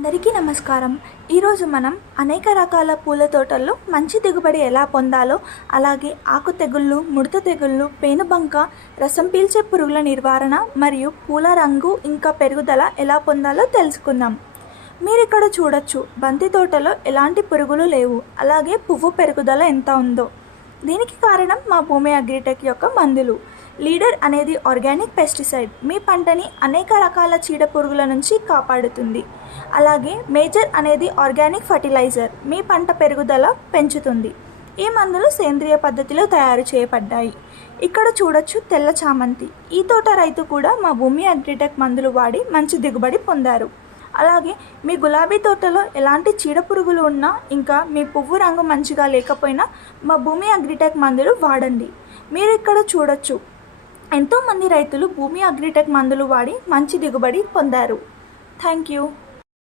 అందరికీ నమస్కారం. ఈరోజు మనం అనేక రకాల పూల తోటల్లో మంచి దిగుబడి ఎలా పొందాలో, అలాగే ఆకు తెగుళ్ళు, ముడత తెగుళ్ళు, పేనుబంక, రసం పీల్చే పురుగుల నివారణ మరియు పూల రంగు ఇంకా పెరుగుదల ఎలా పొందాలో తెలుసుకుందాం. మీరు ఇక్కడ చూడొచ్చు, బంతి తోటలో ఎలాంటి పురుగులు లేవు, అలాగే పువ్వు పెరుగుదల ఎంత ఉందో. దీనికి కారణం మా భూమి అగ్రిటెక్ యొక్క మందులు. లీడర్ అనేది ఆర్గానిక్ పెస్టిసైడ్ మీ పంటని అనేక రకాల చీడ పురుగుల నుంచి కాపాడుతుంది. అలాగే మేజర్ అనేది ఆర్గానిక్ ఫర్టిలైజర్ మీ పంట పెరుగుదల పెంచుతుంది. ఈ మందులు సేంద్రియ పద్ధతిలో తయారు చేయబడ్డాయి. ఇక్కడ చూడొచ్చు తెల్ల చామంతి. ఈ తోట రైతు కూడా మా భూమి అగ్రిటెక్ మందులు వాడి మంచి దిగుబడి పొందారు. అలాగే మీ గులాబీ తోటలో ఎలాంటి చీడ పురుగులు ఉన్నా, ఇంకా మీ పువ్వు రంగు మంచిగా లేకపోయినా మా భూమి అగ్రిటెక్ మందులు వాడండి. మీరు ఇక్కడ చూడొచ్చు, ఎంతోమంది రైతులు భూమి అగ్రిటెక్ మందులు వాడి మంచి దిగుబడి పొందారు. Thank you.